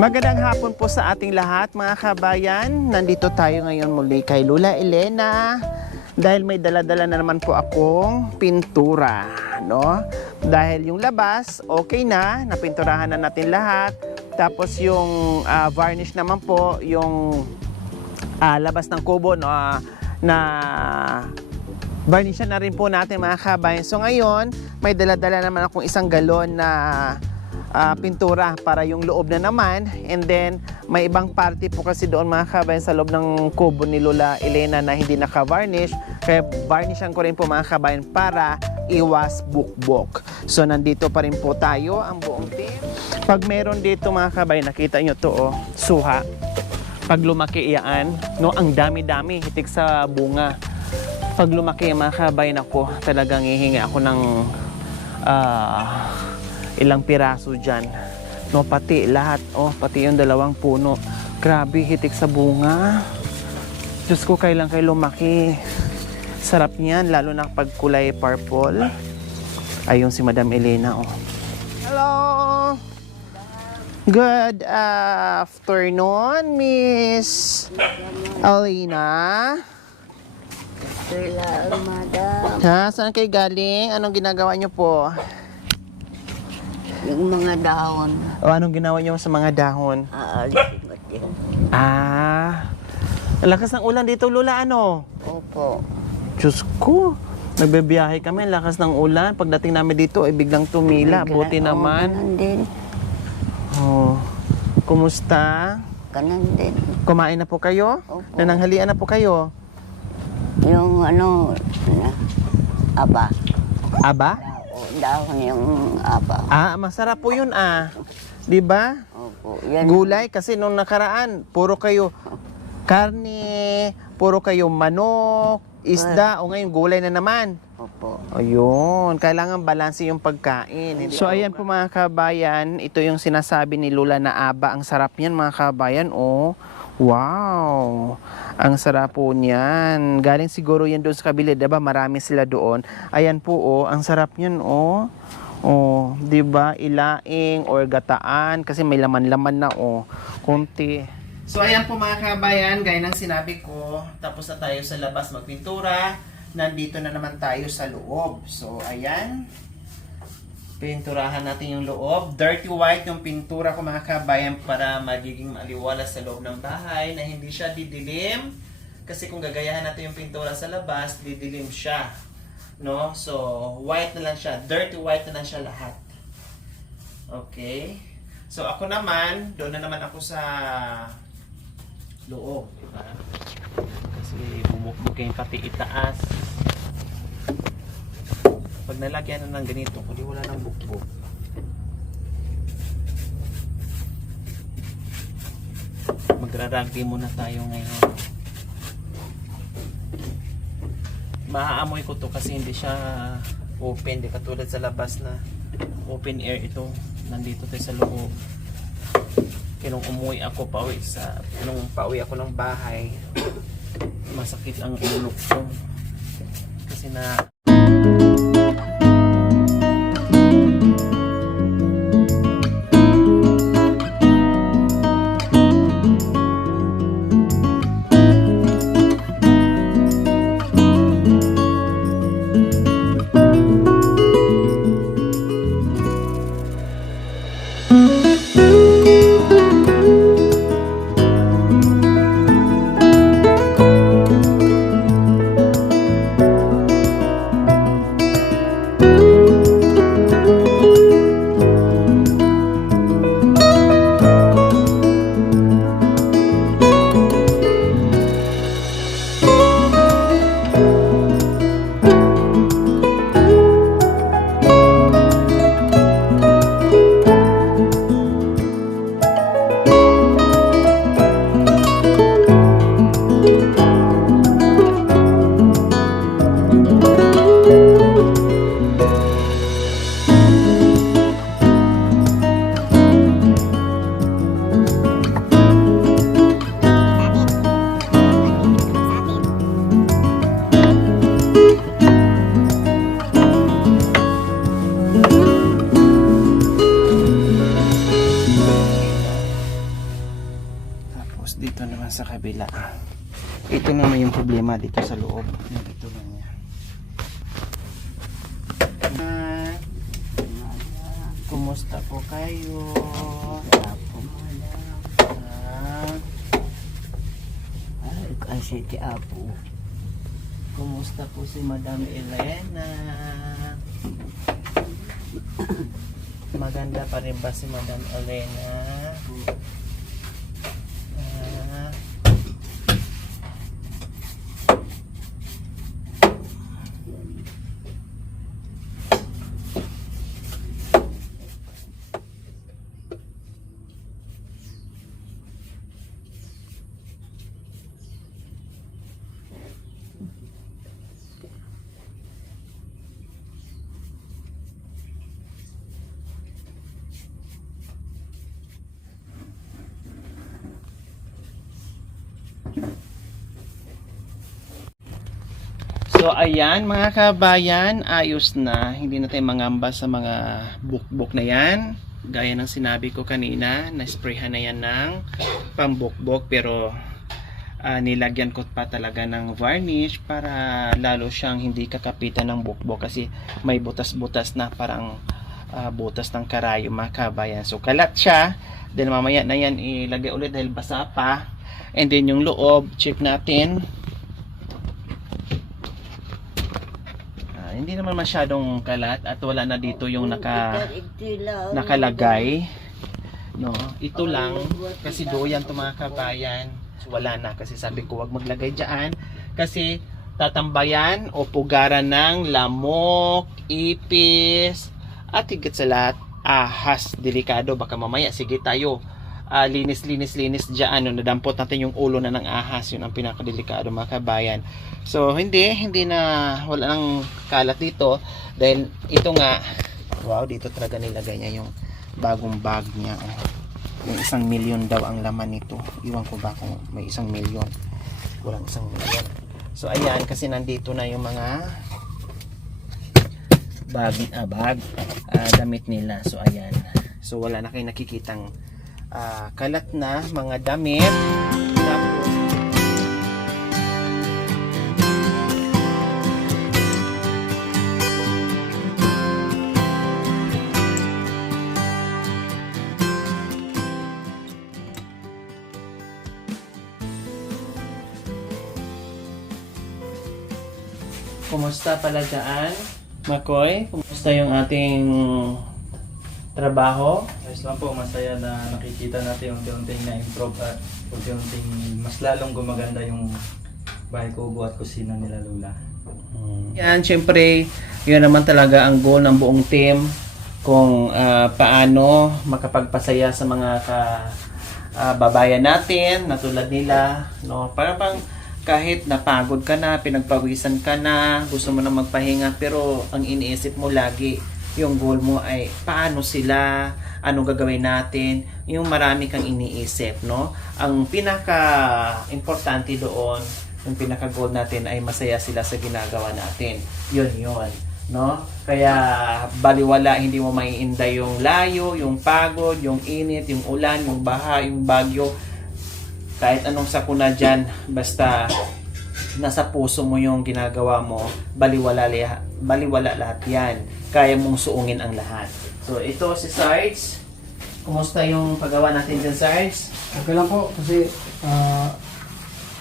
Magandang hapon po sa ating lahat mga kabayan. Nandito tayo ngayon muli kay Lola Elena dahil may dala-dala na naman po akong pintura, no? Dahil yung labas okay na, napinturahan na natin lahat. Tapos yung varnish naman po, yung labas ng kubo, no, na varnishan na rin po natin mga kabayan. So ngayon, may dala-dala naman akong 1 galon na pintura para yung loob na naman, and then may ibang party po kasi doon mga kabayan sa loob ng kubo ni Lola Elena na hindi naka-varnish, kaya varnishan ko rin po mga kabayan para iwas bukbok. So nandito pa rin po tayo, ang buong team. Pag meron dito mga kabayan, nakita nyo to, oh, suha. Pag lumaki iyaan, no, ang dami-dami, hitik sa bunga. Pag lumaki mga kabayan, ako talagang hihingi ako ng ilang piraso dyan, no, pati lahat, oh, pati yung 2 puno, grabe, hitik sa bunga. Diyos ko, kailan kayo lumaki. Sarap niyan, lalo na pag kulay purple. Ayun si Madam Elena, oh. Hello, good afternoon, Miss Elena. Hello, madam. Ha, saan kayo galing? Anong ginagawa niyo po? Yung mga dahon, O anong ginawa niyo sa mga dahon? aalit yan. Lakas ng ulan dito, Lola, ano? Opo. Diyos ko, nagbebiyahe kami, lakas ng ulan. Pagdating namin dito, ay biglang tumila. Buti naman. Kanan din. Oh, kumusta? Kanan din. Kumain na po kayo? Opo. Nananghalian na po kayo? Yung aba. Aba? Dahon yung aba. Masarap po yun, Di ba? Opo. Yan. Gulay, kasi nung nakaraan, puro kayo karne, puro kayo manok, isda, o ngayon gulay na naman. Opo. Ayun, kailangan balanse yung pagkain. So ayan po mga kabayan, ito yung sinasabi ni Lola na aba. Ang sarap niyan mga kabayan, oh. Wow! Ang sarap po niyan. Galing siguro yan doon sa kabila, diba? Marami sila doon. Ayan po, oh, ang sarap niyan, oh. Oh, 'di ba? Ilaing or gataan kasi may laman-laman na, oh. Konti. So ayan po mga kabayan, gaya ng sinabi ko, tapos na tayo sa labas magpintura. Nandito na naman tayo sa loob. So ayan. Pinturahan natin yung loob. Dirty white yung pintura ko mga kabayan para magiging maliwalas sa loob ng bahay na hindi siya didilim. Kasi kung gagayahan natin yung pintura sa labas, didilim siya. No? So, white na lang siya. Dirty white na lang siya lahat. Okay. So, ako naman, doon na naman ako sa loob. Diba? Kasi bumukbuk yung pati itaas. Pag nalagyan na ng ganito, kundi wala ng bukbok. Magra-rugby muna tayo ngayon. Maaamoy ko to kasi hindi siya open. Di katulad sa labas na open air ito. Nandito tayo sa loob. Kinong umuwi ako pauwi ako ng bahay, masakit ang ulo ko. Kasi na problema dito sa loob. Ito lang niya. Kumusta po kayo? Ay, kasi ti Apo. Kumusta po si Madam Elena? Maganda pa rin ba si Madam Elena? Ah, So ayan mga kabayan, ayos na. Hindi na tayo mangamba sa mga bukbok na yan. Gaya ng sinabi ko kanina, na-sprayhan na yan ng pambukbok. Pero nilagyan ko pa talaga ng varnish para lalo siyang hindi kakapitan ng bukbok. Kasi may butas-butas na parang butas ng karayo mga kabayan. So kalat siya. Then mamaya na yan ilagay ulit dahil basa pa. And then yung loob, check natin. Hindi naman masyadong kalat at wala na dito yung nakalagay, no? Ito lang kasi doyan to mga kabayan. Wala na kasi sabi ko wag maglagay diyan kasi tatambayan o pugaran ng lamok, ipis at higit sa lahat ahas. Delikado, baka mamaya sige tayo linis diyan, no? Nadampot natin yung ulo na ng ahas. Yun ang pinakadelikado mga kabayan. So hindi na wala nang kalat dito dahil ito nga, wow, dito talaga nilagay niya yung bagong bag niya. Yung 1 milyon daw ang laman nito. Iwan ko ba kung may 1 milyon. Walang 1 milyon. So ayan, kasi nandito na yung mga damit nila. So ayan. So wala na kayo nakikitang kalat na mga damit. Tapos kumusta pala dyan, Makoy? Kumusta yung ating trabaho? Ayos lang po, masaya na nakikita natin unti-unting na-improve at unti-unting mas lalong gumaganda yung bahay kubo at kusina nila Lola. Yan, syempre, yun naman talaga ang goal ng buong team kung paano makapagpasaya sa mga babayan natin na tulad nila, no? Para pang kahit napagod ka na, pinagpawisan ka na, gusto mo na magpahinga, pero ang iniisip mo lagi, yung goal mo ay paano sila, anong gagawin natin, yung marami kang iniisip, no? Ang pinaka-importante doon, yung pinaka-goal natin ay masaya sila sa ginagawa natin. Yun, no? Kaya baliwala, hindi mo maiinda yung layo, yung pagod, yung init, yung ulan, yung baha, yung bagyo. Kahit anong sakuna dyan, basta nasa puso mo yung ginagawa mo, baliwala lahat yan. Kaya mong suungin ang lahat. So ito si Sarge. Kumusta yung paggawa natin dyan, Sarge? Okay lang po kasi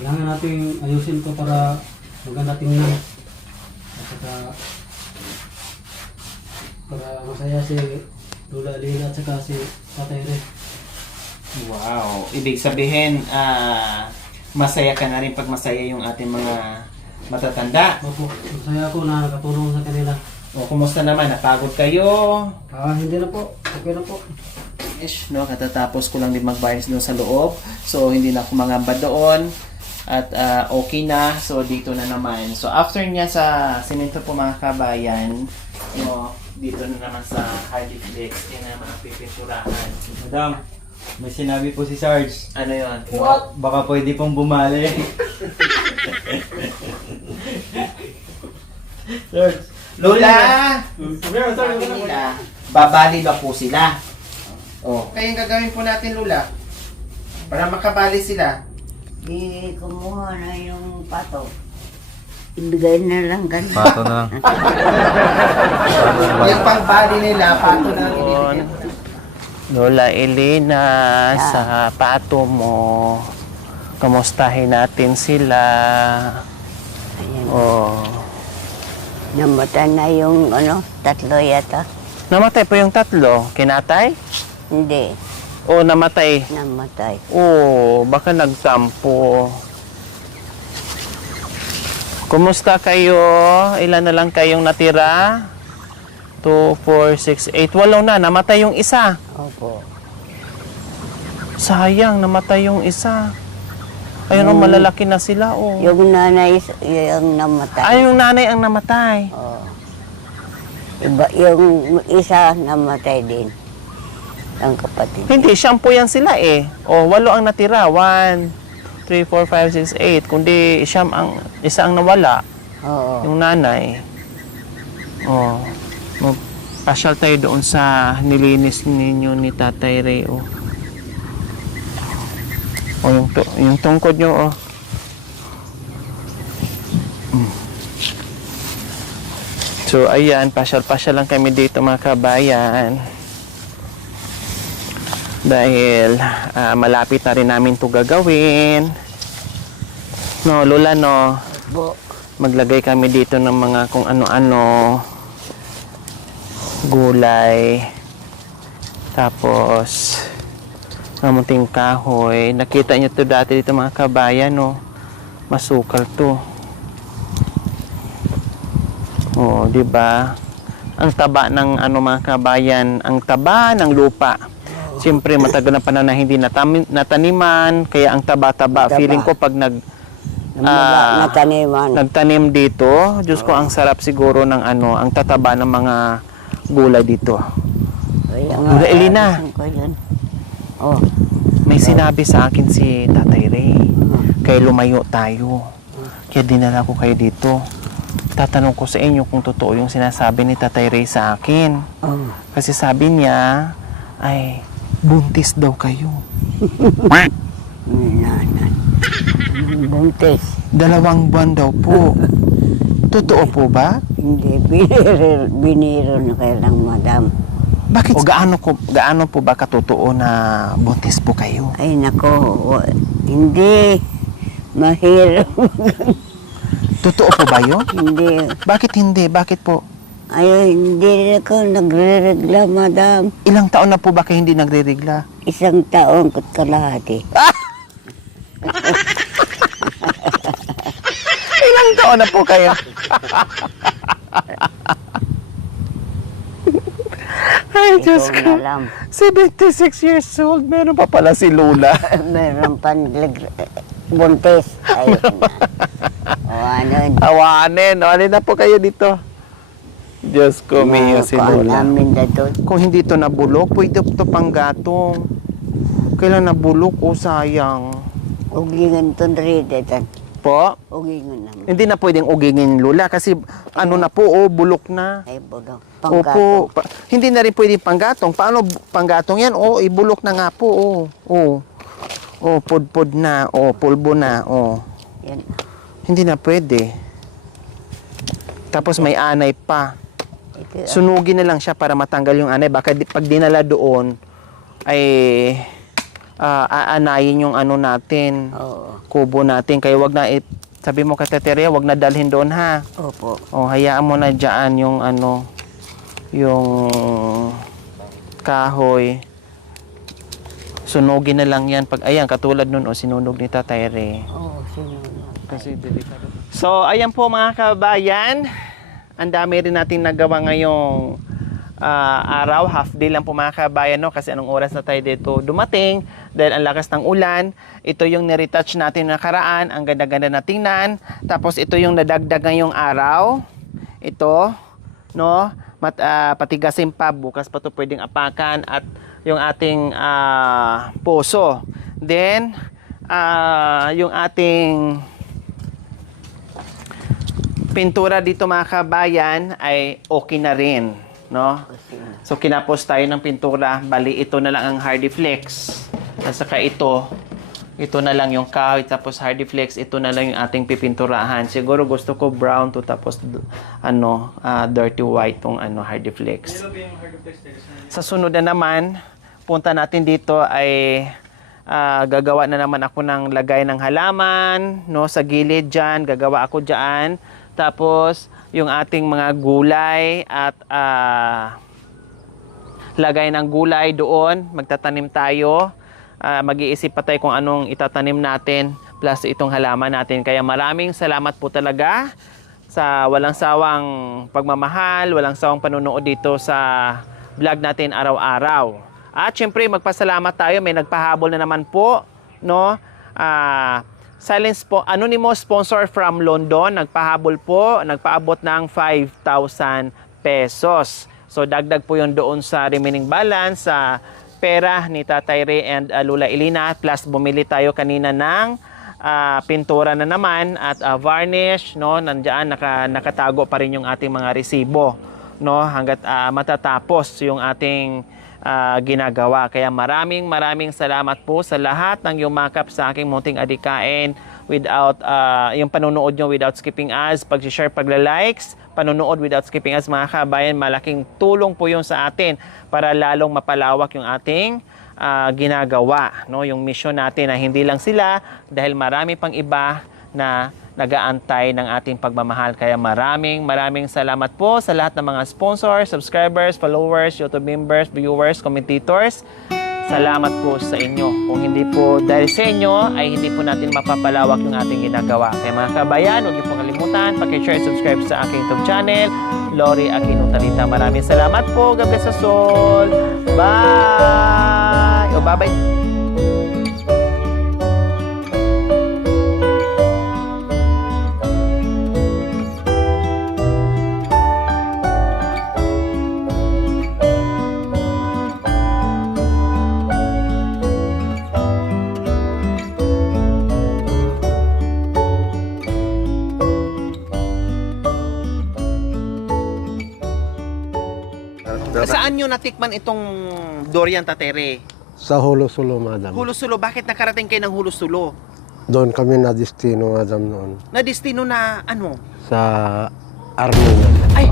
kailangan natin ayusin to para maganda tingnan. At saka para masaya si Lola Lila at saka si Tatay Red. Wow. Ibig sabihin, masaya ka na rin pag masaya yung ating mga matatanda. Opo, masaya ako na nakatulong sa kanila. O, kumusta naman? Napagod kayo? Hindi na po. Okay na po. No, katatapos ko lang din magbayad doon sa loob. So, hindi na ako mangamba doon. At okay na. So, dito na naman. So, after niya sa simento po mga kabayan, no, dito na naman sa Hardy Flex. Yan naman ang pipinturahan. Madam, may sinabi po si Sarge. Ano yun? Baka pwede pong bumali. Sarge. Lola! Sabi nila, babali ba po sila? Oh. Kaya yung gagawin po natin, Lola, para makabali sila. Di kumuha na yung pato. Ibigay na lang ka na. Pato na lang. Yung pangbali nila, pato na lang. Lola Elena, sa pato mo. Kamustahin natin sila. Ayan. Oh. Namatay na yung tatlo yata. Namatay po yung tatlo. Kinatay? Hindi, O namatay? namatay. Oo, baka nagtampo. Kumusta kayo? Ilan na lang kayong natira? 2, 4, 6, 8. Walo na. Namatay yung isa. Opo. Sayang, namatay yung isa. Ayun, oh, malalaki na sila, oh. Yung nanay, yung namatay. Ay, yung nanay ang namatay. Oo. Iba, yung isa namatay din. Ang kapatid. Hindi, shampoo yan sila eh. O, 8 ang natira. 1, 3, 4, 5, 6, 8. Kundi isa ang nawala. Oo. Yung nanay. O, pasyal tayo doon sa nilinis ninyo ni Tatay Ray, o. O, yung tungkod nyo, o. So, ayan, pasyal-pasyal lang kami dito mga kabayan. Dahil malapit na rin namin to gagawin. No, Lola, no? Opo. Maglagay kami dito ng mga kung ano-ano. Gulay. Tapos, mamunting kahoy. Nakita nyo to dati dito mga kabayan, no? Masukal to. Oh, di ba? Ang taba ng mga kabayan, ang taba ng lupa. Siyempre, matagal na panahon na hindi nataniman, kaya ang taba-taba. Taba. Feeling ko pag Nataniman. nagtanim dito, Diyos ko, ang sarap siguro ng ang tataba ng mga gulay dito. Kaya Lola Elena. alisin ko yun. Oh. May sinabi sa akin si Tatay Ray, kaya lumayo tayo. Kaya dinala ko kayo dito. Tatanong ko sa inyo kung totoo yung sinasabi ni Tatay Ray sa akin. Oh. Kasi sabi niya, ay, buntis daw kayo. Buntis. 2 buwan daw po. Totoo po ba? Hindi, biniro na kailang madam. Bakit? O gaano po ba katotoo na buntis po kayo? Ay nako, hindi. Mahirap. Totoo po ba yun? Hindi. Bakit hindi? Bakit po? Ay, hindi ako nagre-regla, madam. Ilang taon na po ba kayo hindi nagre-regla? 1 taon at kalahati. Ilang taon na po kayo? Ay, Diyos Ikaw ko. na lang. 76 years old. Meron pa pala si Lola. Meron buntis. Ayun na. O ano, Awanin. Alin na po kayo dito. Diyos ko, Mio, si kuhaan Lola. namin dito. Kung hindi to nabulok, pwede to panggatong. Kailan nabulok, o sayang. Ugingan to rin. Po? Ugingan naman. Hindi na pwedeng ugingin, Lola, kasi ano na po, bulok na. Ay, budo. Opo. Hindi na rin pwedeng panggatong. Paano panggatong yan? Ibulok na nga po. Pudpud na. Pulbo na. Yan. Hindi na pwede. Tapos may anay pa. Ito, Sunugin na lang siya para matanggal yung anay. Baka pag dinala doon, ay aanayin yung natin. Oo. Kubo natin. Kaya wag na, sabi mo kay Teteria, wag na dalhin doon, ha. Opo. Hayaan mo na dyan yung yung kahoy. Sunugin na lang yan. Ayan, katulad nun, sinunog ni Tatay Ray. Oo, sinunod. Kasi delikado. So, ayan po mga kabayan. Ang dami rin natin nagawa ngayong araw. Half day lang po mga kabayan, no? Kasi anong oras na tayo dito dumating. Dahil ang lakas ng ulan. Ito yung niretouch natin na nakaraan. Ang ganda-ganda na tingnan. Tapos ito yung nadagdag ngayong araw. Ito, no? Patigasin pa. Bukas pa ito pwedeng apakan. At yung ating poso. Then, yung ating pintura dito mga kabayan ay okay na rin, no? So kinapos tayo ng pintura, bali ito na lang ang Hardy Flex. At saka ito ito na lang yung kahoy, tapos Hardiflex, ito na lang yung ating pipinturahan. Siguro gusto ko brown to, tapos dirty white tong Hardiflex. Sa sunod na naman, punta natin dito ay gagawa na naman ako ng lagay ng halaman, no, sa gilid dyan, gagawa ako dyan. Tapos, yung ating mga gulay at lagay ng gulay doon, magtatanim tayo. Mag-iisip pa tayo kung anong itatanim natin plus itong halaman natin. Kaya maraming salamat po talaga sa walang sawang pagmamahal, walang sawang panonood dito sa vlog natin araw-araw. At syempre magpasalamat tayo, may nagpahabol na naman po, no? Silence po, anonymous sponsor from London, nagpahabol po, nagpaabot ng 5,000 pesos. So dagdag po yun doon sa remaining balance sa pera ni Tatay Ray and Lula Elena, plus bumili tayo kanina ng pintura na naman at varnish, no? Nandiyan nakatago pa rin yung ating mga resibo, no? Hangga't matatapos yung ating ginagawa. Kaya maraming salamat po sa lahat ng yumakap sa aking munting adikain without yung panonood nyo without skipping ads, pag-share, pagla-likes, panonood without skipping ads, mga kabayan, malaking tulong po yun sa atin para lalong mapalawak yung ating ginagawa, no? Yung mission natin na hindi lang sila, dahil marami pang iba na nag-aantay ng ating pagmamahal. Kaya maraming salamat po sa lahat ng mga sponsors, subscribers, followers, YouTube members, viewers, commentators. Salamat po sa inyo. Kung hindi po dahil sa inyo, ay hindi po natin mapapalawak yung ating ginagawa. Kaya mga kabayan, huwag niyo pong kalimutan, paki-share at subscribe sa aking YouTube channel, Lori Aquino Talita. Maraming salamat po. God bless us all. Bye! Bye-bye. Saan nyo natikman itong durian, Tatay Ray? Sa Hulo-Sulo, madam. Hulusulo, bakit nakarating kayo ng Hulusulo? Doon kami na destino, madam, noon. Na destino na ano? Sa Armenia. Ay,